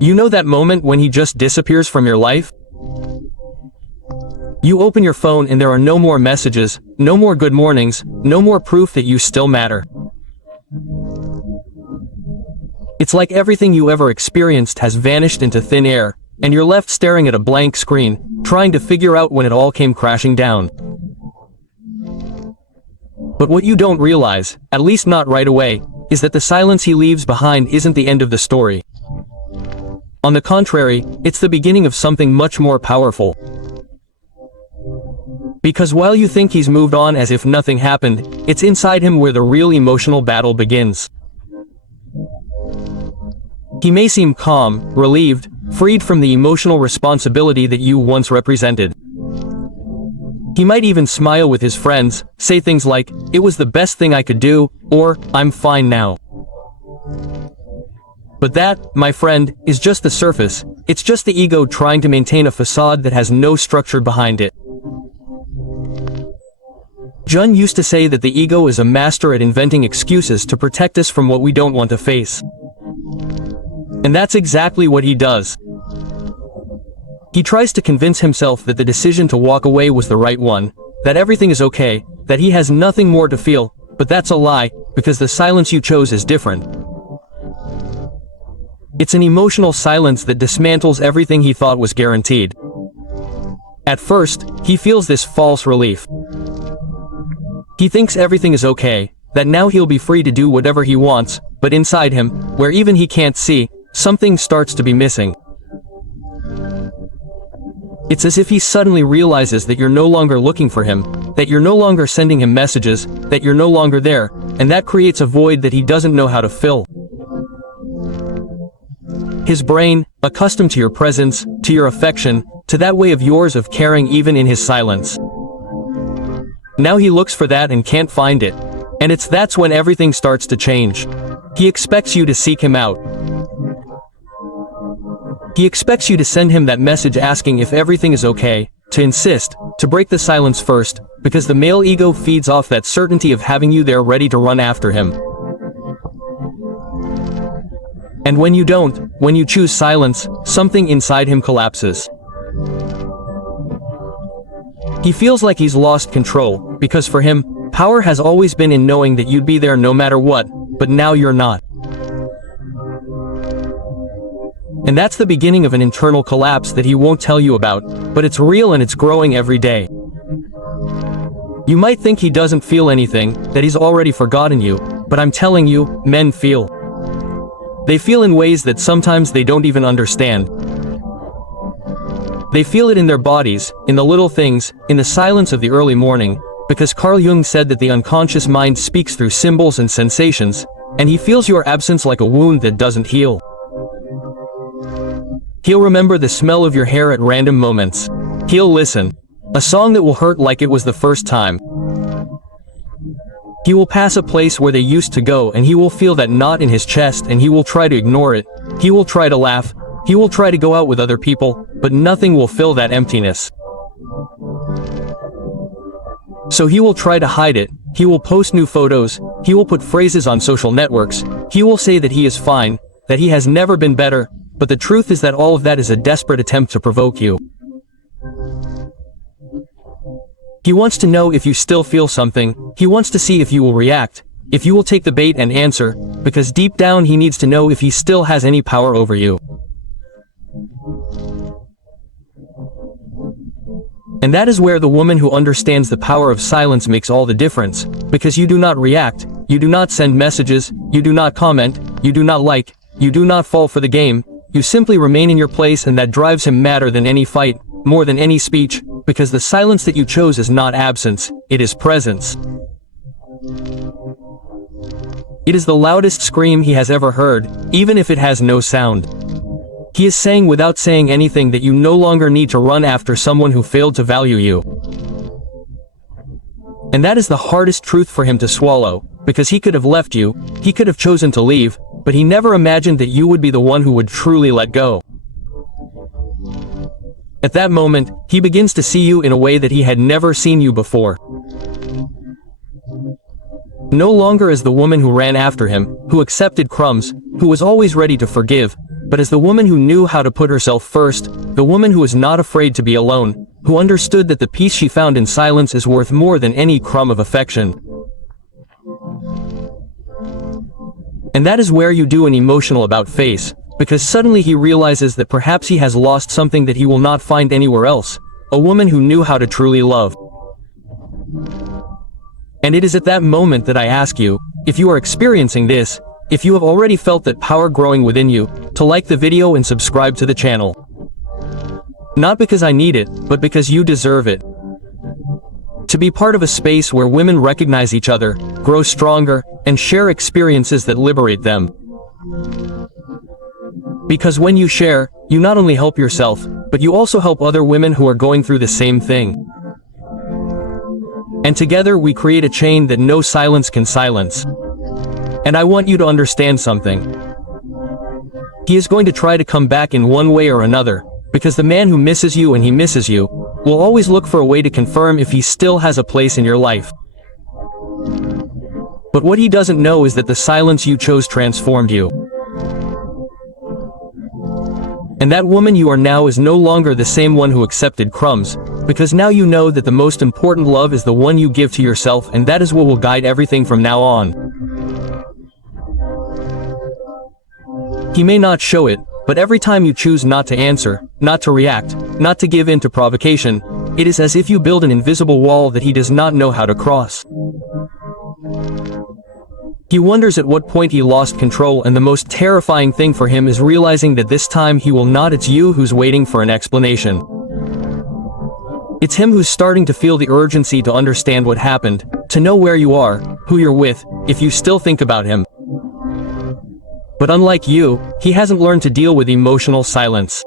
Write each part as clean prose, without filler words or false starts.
You know that moment when he just disappears from your life? You open your phone and there are no more messages, no more good mornings, no more proof that you still matter. It's like everything you ever experienced has vanished into thin air, and you're left staring at a blank screen, trying to figure out when it all came crashing down. But what you don't realize, at least not right away, is that the silence he leaves behind isn't the end of the story. On the contrary, it's the beginning of something much more powerful. Because while you think he's moved on as if nothing happened, it's inside him where the real emotional battle begins. He may seem calm, relieved, freed from the emotional responsibility that you once represented. He might even smile with his friends, say things like, "It was the best thing I could do," or, "I'm fine now." But that, my friend, is just the surface. It's just the ego trying to maintain a facade that has no structure behind it. Jung used to say that the ego is a master at inventing excuses to protect us from what we don't want to face. And that's exactly what he does. He tries to convince himself that the decision to walk away was the right one, that everything is okay, that he has nothing more to feel, but that's a lie, because the silence you chose is different. It's an emotional silence that dismantles everything he thought was guaranteed. At first, he feels this false relief. He thinks everything is okay, that now he'll be free to do whatever he wants, but inside him, where even he can't see, something starts to be missing. It's as if he suddenly realizes that you're no longer looking for him, that you're no longer sending him messages, that you're no longer there, and that creates a void that he doesn't know how to fill. His brain, accustomed to your presence, to your affection, to that way of yours of caring even in his silence. Now he looks for that and can't find it. And that's when everything starts to change. He expects you to seek him out. He expects you to send him that message asking if everything is okay, to insist, to break the silence first, because the male ego feeds off that certainty of having you there ready to run after him. And when you don't, when you choose silence, something inside him collapses. He feels like he's lost control, because for him, power has always been in knowing that you'd be there no matter what, but now you're not. And that's the beginning of an internal collapse that he won't tell you about, but it's real and it's growing every day. You might think he doesn't feel anything, that he's already forgotten you, but I'm telling you, men feel. They feel in ways that sometimes they don't even understand. They feel it in their bodies, in the little things, in the silence of the early morning, because Carl Jung said that the unconscious mind speaks through symbols and sensations, and he feels your absence like a wound that doesn't heal. He'll remember the smell of your hair at random moments. He'll listen. A song that will hurt like it was the first time. He will pass a place where they used to go and he will feel that knot in his chest and he will try to ignore it. He will try to laugh. He will try to go out with other people, but nothing will fill that emptiness. So he will try to hide it. He will post new photos. He will put phrases on social networks. He will say that he is fine, that he has never been better, but the truth is that all of that is a desperate attempt to provoke you. He wants to know if you still feel something. He wants to see if you will react, if you will take the bait and answer, because deep down he needs to know if he still has any power over you. And that is where the woman who understands the power of silence makes all the difference, because you do not react, you do not send messages, you do not comment, you do not like, you do not fall for the game, you simply remain in your place, and that drives him madder than any fight, more than any speech, because the silence that you chose is not absence, it is presence. It is the loudest scream he has ever heard, even if it has no sound. He is saying without saying anything that you no longer need to run after someone who failed to value you. And that is the hardest truth for him to swallow, because he could have left you, he could have chosen to leave, but he never imagined that you would be the one who would truly let go. At that moment, he begins to see you in a way that he had never seen you before. No longer as the woman who ran after him, who accepted crumbs, who was always ready to forgive, but as the woman who knew how to put herself first, the woman who was not afraid to be alone, who understood that the peace she found in silence is worth more than any crumb of affection. And that is where you do an emotional about-face, because suddenly he realizes that perhaps he has lost something that he will not find anywhere else, a woman who knew how to truly love. And it is at that moment that I ask you, if you are experiencing this, if you have already felt that power growing within you, to like the video and subscribe to the channel. Not because I need it, but because you deserve it. To be part of a space where women recognize each other, grow stronger, and share experiences that liberate them. Because when you share, you not only help yourself, but you also help other women who are going through the same thing. And together we create a chain that no silence can silence. And I want you to understand something. He is going to try to come back in one way or another, because the man who misses you and he misses you, will always look for a way to confirm if he still has a place in your life. But what he doesn't know is that the silence you chose transformed you. And that woman you are now is no longer the same one who accepted crumbs, because now you know that the most important love is the one you give to yourself, and that is what will guide everything from now on. He may not show it, but every time you choose not to answer, not to react, not to give in to provocation, it is as if you build an invisible wall that he does not know how to cross. He wonders at what point he lost control, and the most terrifying thing for him is realizing that this time he will not. It's you who's waiting for an explanation. It's him who's starting to feel the urgency to understand what happened, to know where you are, who you're with, if you still think about him. But unlike you, he hasn't learned to deal with emotional silence.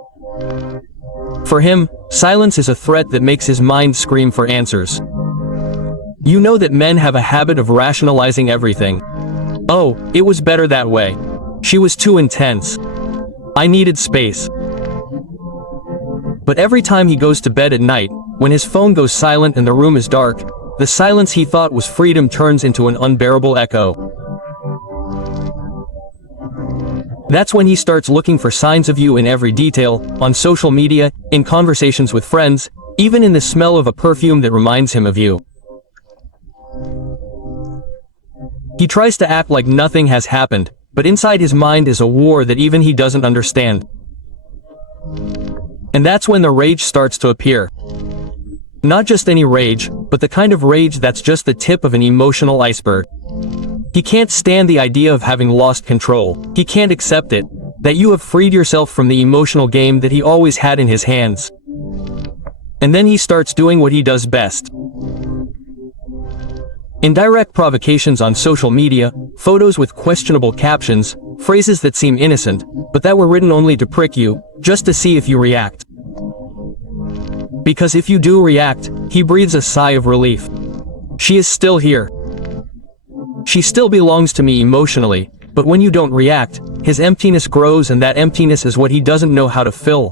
For him, silence is a threat that makes his mind scream for answers. You know that men have a habit of rationalizing everything. Oh, it was better that way. She was too intense. I needed space. But every time he goes to bed at night, when his phone goes silent and the room is dark, the silence he thought was freedom turns into an unbearable echo. That's when he starts looking for signs of you in every detail, on social media, in conversations with friends, even in the smell of a perfume that reminds him of you. He tries to act like nothing has happened, but inside his mind is a war that even he doesn't understand. And that's when the rage starts to appear. Not just any rage, but the kind of rage that's just the tip of an emotional iceberg. He can't stand the idea of having lost control. He can't accept it, that you have freed yourself from the emotional game that he always had in his hands. And then he starts doing what he does best. Indirect provocations on social media, photos with questionable captions, phrases that seem innocent, but that were written only to prick you, just to see if you react. Because if you do react, he breathes a sigh of relief. She is still here. She still belongs to me emotionally, but when you don't react, his emptiness grows, and that emptiness is what he doesn't know how to fill.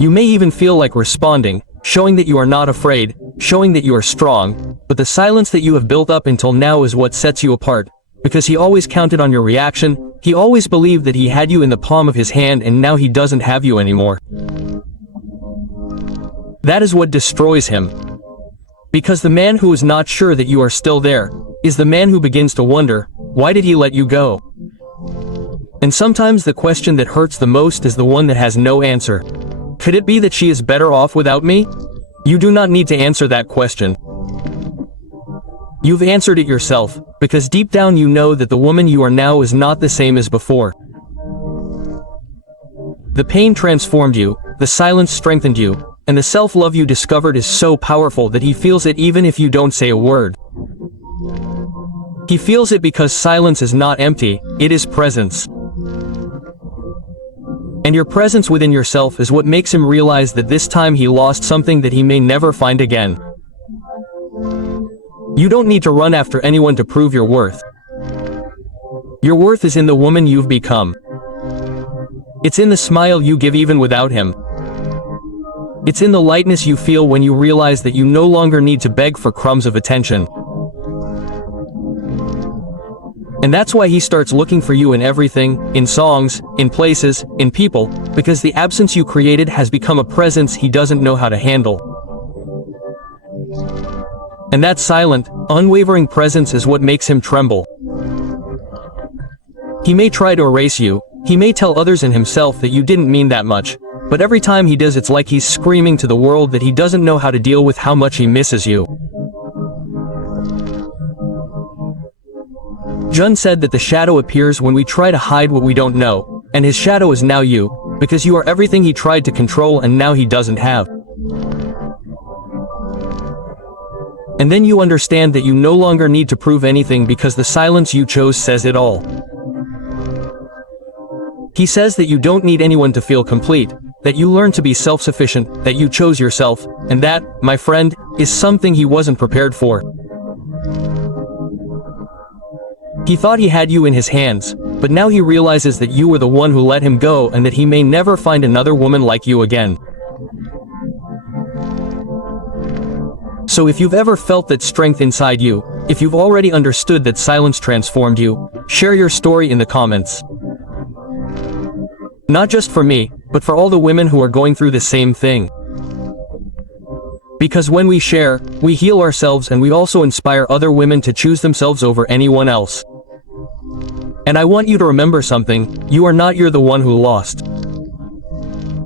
You may even feel like responding, showing that you are not afraid, showing that you are strong, but the silence that you have built up until now is what sets you apart, because he always counted on your reaction, he always believed that he had you in the palm of his hand, and now he doesn't have you anymore. That is what destroys him. Because the man who is not sure that you are still there, is the man who begins to wonder, why did he let you go? And sometimes the question that hurts the most is the one that has no answer. Could it be that she is better off without me? You do not need to answer that question. You've answered it yourself, because deep down you know that the woman you are now is not the same as before. The pain transformed you, the silence strengthened you, and the self-love you discovered is so powerful that he feels it even if you don't say a word. He feels it because silence is not empty, it is presence. And your presence within yourself is what makes him realize that this time he lost something that he may never find again. You don't need to run after anyone to prove your worth. Your worth is in the woman you've become. It's in the smile you give even without him. It's in the lightness you feel when you realize that you no longer need to beg for crumbs of attention. And that's why he starts looking for you in everything, in songs, in places, in people, because the absence you created has become a presence he doesn't know how to handle. And that silent, unwavering presence is what makes him tremble. He may try to erase you, he may tell others and himself that you didn't mean that much, but every time he does it's like he's screaming to the world that he doesn't know how to deal with how much he misses you. Jung said that the shadow appears when we try to hide what we don't know, and his shadow is now you, because you are everything he tried to control and now he doesn't have. And then you understand that you no longer need to prove anything because the silence you chose says it all. He says that you don't need anyone to feel complete, that you learn to be self-sufficient, that you chose yourself, and that, my friend, is something he wasn't prepared for. He thought he had you in his hands, but now he realizes that you were the one who let him go and that he may never find another woman like you again. So if you've ever felt that strength inside you, if you've already understood that silence transformed you, share your story in the comments. Not just for me, but for all the women who are going through the same thing. Because when we share, we heal ourselves and we also inspire other women to choose themselves over anyone else. And I want you to remember something, you're the one who lost.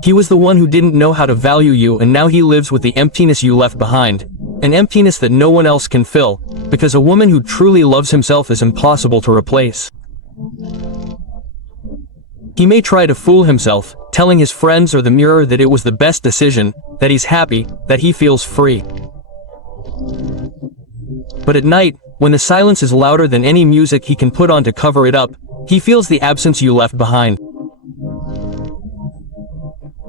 He was the one who didn't know how to value you and now he lives with the emptiness you left behind. An emptiness that no one else can fill, because a woman who truly loves himself is impossible to replace. He may try to fool himself, telling his friends or the mirror that it was the best decision, that he's happy, that he feels free. But at night, when the silence is louder than any music he can put on to cover it up, he feels the absence you left behind.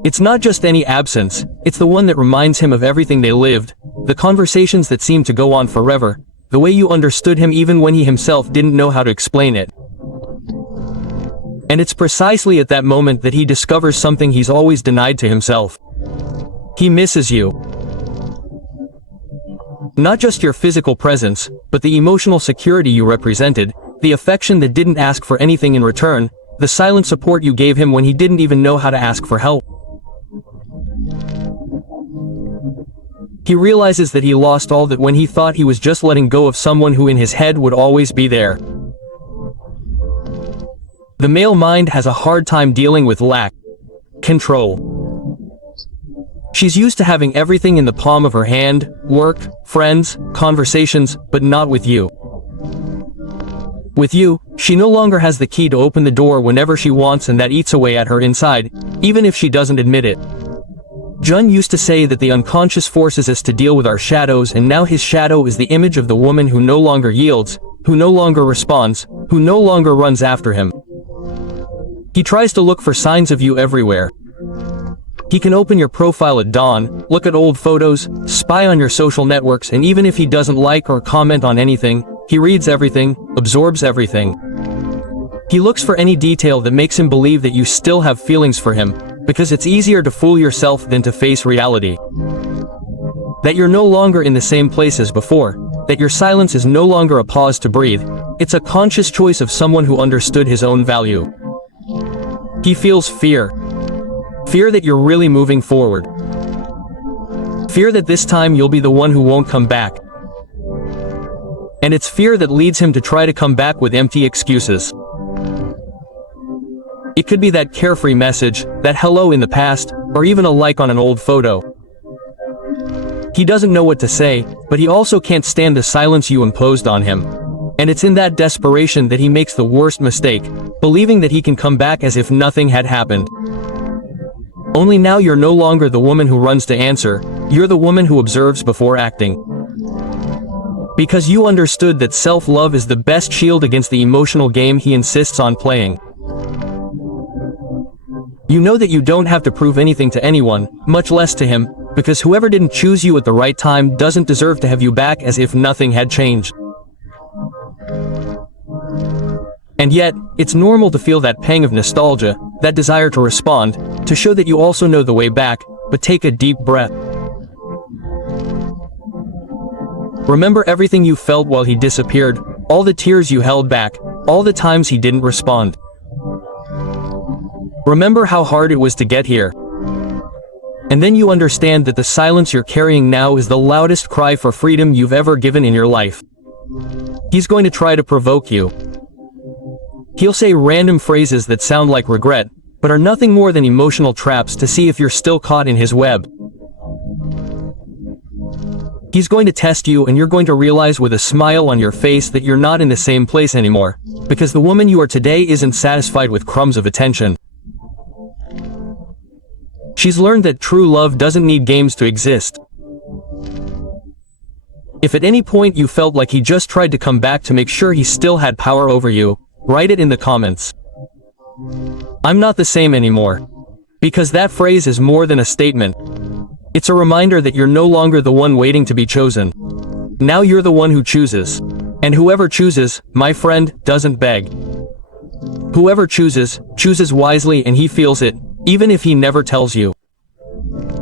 It's not just any absence, it's the one that reminds him of everything they lived, the conversations that seemed to go on forever, the way you understood him even when he himself didn't know how to explain it. And it's precisely at that moment that he discovers something he's always denied to himself. He misses you. Not just your physical presence, but the emotional security you represented, the affection that didn't ask for anything in return, the silent support you gave him when he didn't even know how to ask for help. He realizes that he lost all that when he thought he was just letting go of someone who in his head would always be there. The male mind has a hard time dealing with lack. Control. She's used to having everything in the palm of her hand, work, friends, conversations, but not with you. With you, she no longer has the key to open the door whenever she wants and that eats away at her inside, even if she doesn't admit it. Jung used to say that the unconscious forces us to deal with our shadows and now his shadow is the image of the woman who no longer yields, who no longer responds, who no longer runs after him. He tries to look for signs of you everywhere. He can open your profile at dawn, look at old photos, spy on your social networks, and even if he doesn't like or comment on anything, he reads everything, absorbs everything. He looks for any detail that makes him believe that you still have feelings for him, because it's easier to fool yourself than to face reality. That you're no longer in the same place as before, that your silence is no longer a pause to breathe, it's a conscious choice of someone who understood his own value. He feels fear. Fear that you're really moving forward. Fear that this time you'll be the one who won't come back. And it's fear that leads him to try to come back with empty excuses. It could be that carefree message, that hello in the past, or even a like on an old photo. He doesn't know what to say, but he also can't stand the silence you imposed on him. And it's in that desperation that he makes the worst mistake, believing that he can come back as if nothing had happened. Only now you're no longer the woman who runs to answer, you're the woman who observes before acting. Because you understood that self-love is the best shield against the emotional game he insists on playing. You know that you don't have to prove anything to anyone, much less to him, because whoever didn't choose you at the right time doesn't deserve to have you back as if nothing had changed. And yet, it's normal to feel that pang of nostalgia, that desire to respond, to show that you also know the way back, but take a deep breath. Remember everything you felt while he disappeared, all the tears you held back, all the times he didn't respond. Remember how hard it was to get here. And then you understand that the silence you're carrying now is the loudest cry for freedom you've ever given in your life. He's going to try to provoke you. He'll say random phrases that sound like regret, but are nothing more than emotional traps to see if you're still caught in his web. He's going to test you, and you're going to realize with a smile on your face that you're not in the same place anymore, because the woman you are today isn't satisfied with crumbs of attention. She's learned that true love doesn't need games to exist. If at any point you felt like he just tried to come back to make sure he still had power over you, write it in the comments. I'm not the same anymore. Because that phrase is more than a statement. It's a reminder that you're no longer the one waiting to be chosen. Now you're the one who chooses. And whoever chooses, my friend, doesn't beg. Whoever chooses, chooses wisely, and he feels it, even if he never tells you.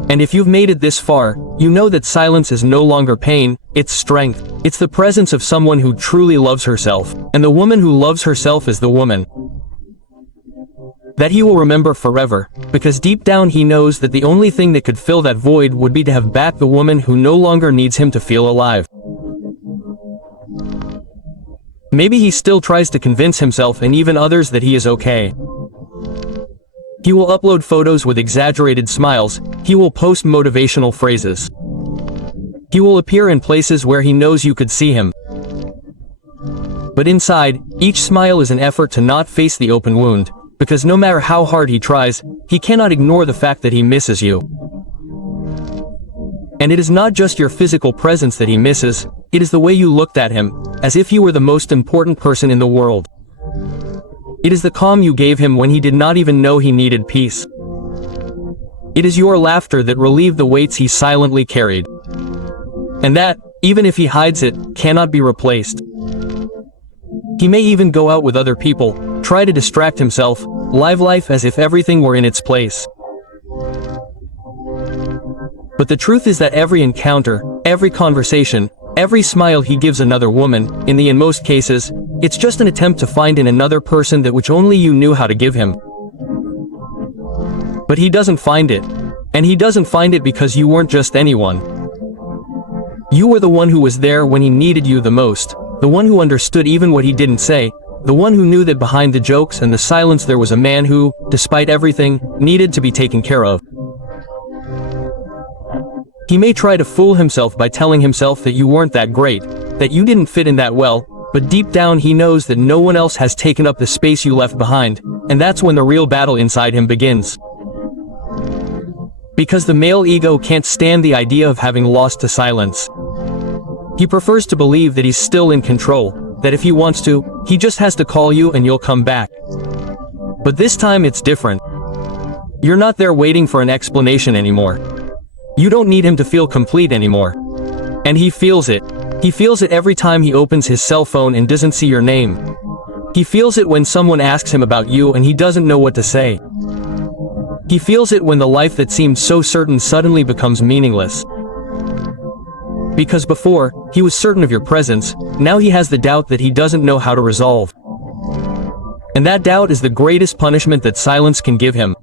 And if you've made it this far, you know that silence is no longer pain, it's strength. It's the presence of someone who truly loves herself. And the woman who loves herself is the woman that he will remember forever, because deep down he knows that the only thing that could fill that void would be to have back the woman who no longer needs him to feel alive. Maybe he still tries to convince himself and even others that he is okay. He will upload photos with exaggerated smiles, he will post motivational phrases. He will appear in places where he knows you could see him. But inside, each smile is an effort to not face the open wound. Because no matter how hard he tries, he cannot ignore the fact that he misses you. And it is not just your physical presence that he misses, it is the way you looked at him, as if you were the most important person in the world. It is the calm you gave him when he did not even know he needed peace. It is your laughter that relieved the weights he silently carried. And that, even if he hides it, cannot be replaced. He may even go out with other people, try to distract himself, live life as if everything were in its place. But the truth is that every encounter, every conversation, every smile he gives another woman, in most cases, it's just an attempt to find in another person that which only you knew how to give him. But he doesn't find it. And he doesn't find it because you weren't just anyone. You were the one who was there when he needed you the most, the one who understood even what he didn't say, the one who knew that behind the jokes and the silence there was a man who, despite everything, needed to be taken care of. He may try to fool himself by telling himself that you weren't that great, that you didn't fit in that well, but deep down he knows that no one else has taken up the space you left behind, and that's when the real battle inside him begins. Because the male ego can't stand the idea of having lost to silence. He prefers to believe that he's still in control, that if he wants to, he just has to call you and you'll come back. But this time it's different. You're not there waiting for an explanation anymore. You don't need him to feel complete anymore. And he feels it. He feels it every time he opens his cell phone and doesn't see your name. He feels it when someone asks him about you and he doesn't know what to say. He feels it when the life that seemed so certain suddenly becomes meaningless. Because before, he was certain of your presence, now he has the doubt that he doesn't know how to resolve. And that doubt is the greatest punishment that silence can give him.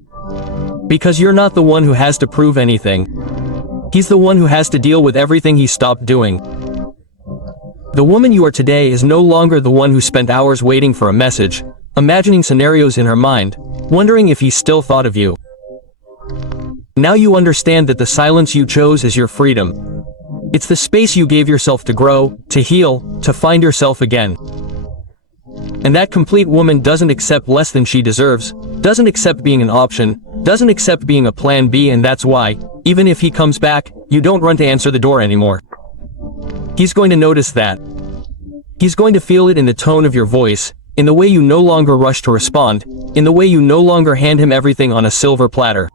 Because you're not the one who has to prove anything. He's the one who has to deal with everything he stopped doing. The woman you are today is no longer the one who spent hours waiting for a message, imagining scenarios in her mind, wondering if he still thought of you. Now you understand that the silence you chose is your freedom. It's the space you gave yourself to grow, to heal, to find yourself again. And that complete woman doesn't accept less than she deserves, doesn't accept being an option, doesn't accept being a plan B, and that's why, even if he comes back, you don't run to answer the door anymore. He's going to notice that. He's going to feel it in the tone of your voice, in the way you no longer rush to respond, in the way you no longer hand him everything on a silver platter.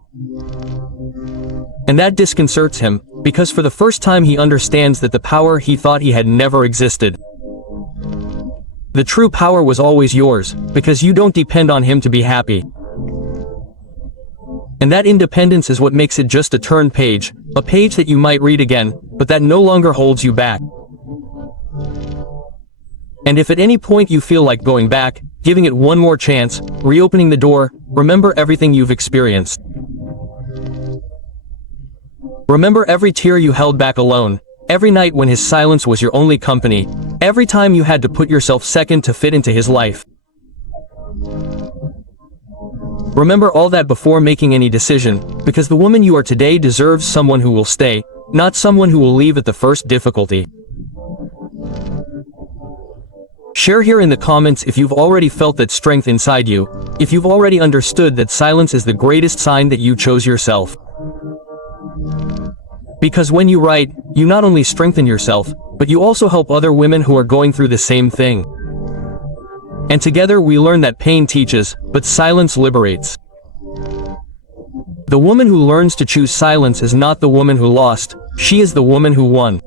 And that disconcerts him, because for the first time he understands that the power he thought he had never existed. The true power was always yours, because you don't depend on him to be happy. And that independence is what makes it just a turned page, a page that you might read again, but that no longer holds you back. And if at any point you feel like going back, giving it one more chance, reopening the door, remember everything you've experienced. Remember every tear you held back alone, every night when his silence was your only company, every time you had to put yourself second to fit into his life. Remember all that before making any decision, because the woman you are today deserves someone who will stay, not someone who will leave at the first difficulty. Share here in the comments if you've already felt that strength inside you, if you've already understood that silence is the greatest sign that you chose yourself. Because when you write, you not only strengthen yourself, but you also help other women who are going through the same thing. And together we learn that pain teaches, but silence liberates. The woman who learns to choose silence is not the woman who lost, she is the woman who won.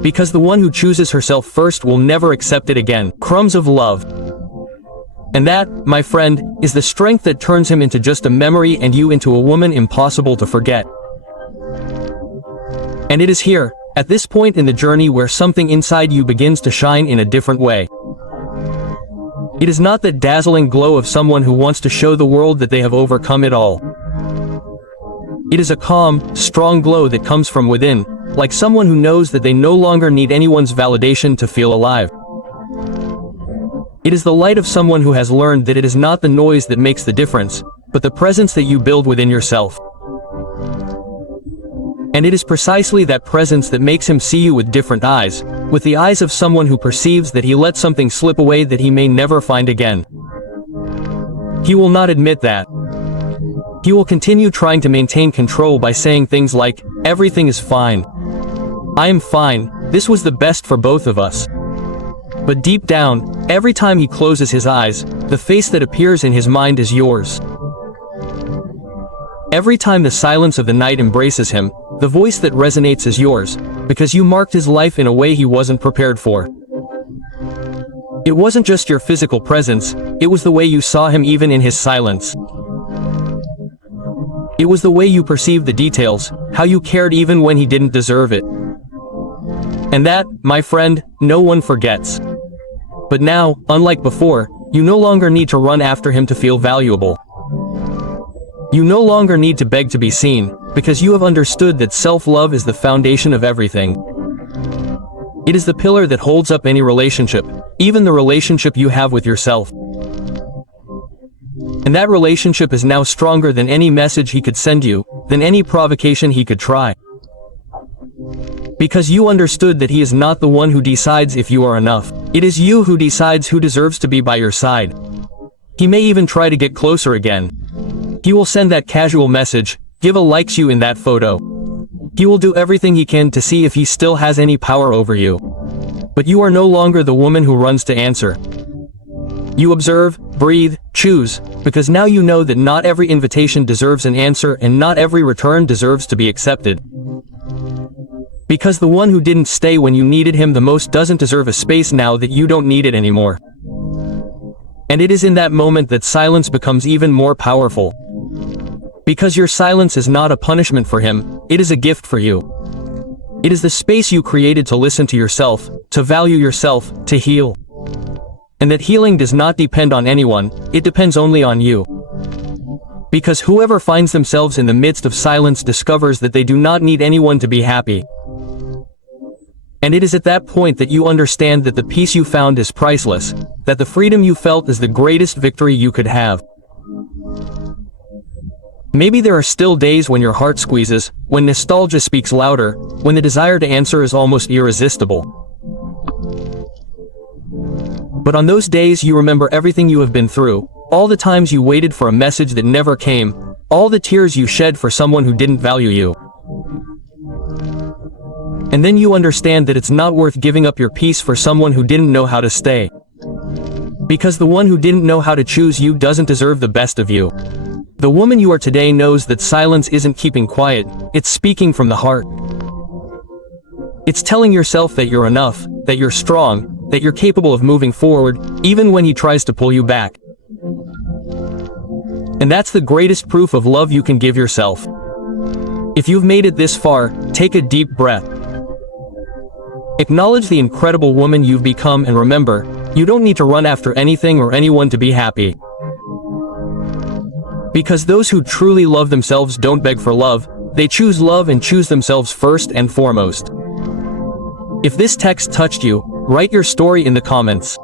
Because the one who chooses herself first will never accept it again. Crumbs of love. And that, my friend, is the strength that turns him into just a memory and you into a woman impossible to forget. And it is here, at this point in the journey, where something inside you begins to shine in a different way. It is not that dazzling glow of someone who wants to show the world that they have overcome it all. It is a calm, strong glow that comes from within, like someone who knows that they no longer need anyone's validation to feel alive. It is the light of someone who has learned that it is not the noise that makes the difference, but the presence that you build within yourself. And it is precisely that presence that makes him see you with different eyes, with the eyes of someone who perceives that he let something slip away that he may never find again. He will not admit that. He will continue trying to maintain control by saying things like, "Everything is fine. I am fine, this was the best for both of us." But deep down, every time he closes his eyes, the face that appears in his mind is yours. Every time the silence of the night embraces him, the voice that resonates is yours, because you marked his life in a way he wasn't prepared for. It wasn't just your physical presence, it was the way you saw him even in his silence. It was the way you perceived the details, how you cared even when he didn't deserve it. And that, my friend, no one forgets. But now, unlike before, you no longer need to run after him to feel valuable. You no longer need to beg to be seen, because you have understood that self-love is the foundation of everything. It is the pillar that holds up any relationship, even the relationship you have with yourself. And that relationship is now stronger than any message he could send you, than any provocation he could try. Because you understood that he is not the one who decides if you are enough. It is you who decides who deserves to be by your side. He may even try to get closer again. He will send that casual message, give a likes you in that photo. He will do everything he can to see if he still has any power over you. But you are no longer the woman who runs to answer. You observe, breathe, choose, because now you know that not every invitation deserves an answer and not every return deserves to be accepted. Because the one who didn't stay when you needed him the most doesn't deserve a space now that you don't need it anymore. And it is in that moment that silence becomes even more powerful. Because your silence is not a punishment for him, it is a gift for you. It is the space you created to listen to yourself, to value yourself, to heal. And that healing does not depend on anyone, it depends only on you. Because whoever finds themselves in the midst of silence discovers that they do not need anyone to be happy. And it is at that point that you understand that the peace you found is priceless, that the freedom you felt is the greatest victory you could have. Maybe there are still days when your heart squeezes, when nostalgia speaks louder, when the desire to answer is almost irresistible. But on those days you remember everything you have been through, all the times you waited for a message that never came, all the tears you shed for someone who didn't value you. And then you understand that it's not worth giving up your peace for someone who didn't know how to stay. Because the one who didn't know how to choose you doesn't deserve the best of you. The woman you are today knows that silence isn't keeping quiet, it's speaking from the heart. It's telling yourself that you're enough, that you're strong, that you're capable of moving forward, even when he tries to pull you back. And that's the greatest proof of love you can give yourself. If you've made it this far, take a deep breath. Acknowledge the incredible woman you've become and remember, You don't need to run after anything or anyone to be happy. Because those who truly love themselves don't beg for love, they choose love and choose themselves first and foremost. If this text touched you, write your story in the comments.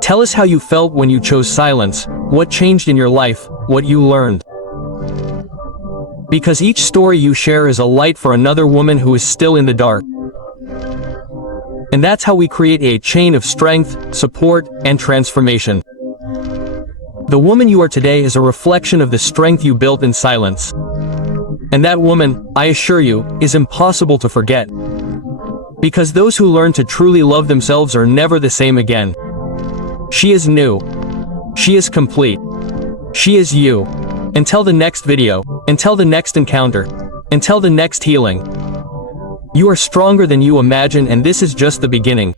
Tell us how you felt when you chose silence, what changed in your life, what you learned. Because each story you share is a light for another woman who is still in the dark. And that's how we create a chain of strength, support, and transformation. The woman you are today is a reflection of the strength you built in silence. And that woman, I assure you, is impossible to forget. Because those who learn to truly love themselves are never the same again. She is new. She is complete. She is you. Until the next video, until the next encounter, until the next healing. You are stronger than you imagine, and this is just the beginning.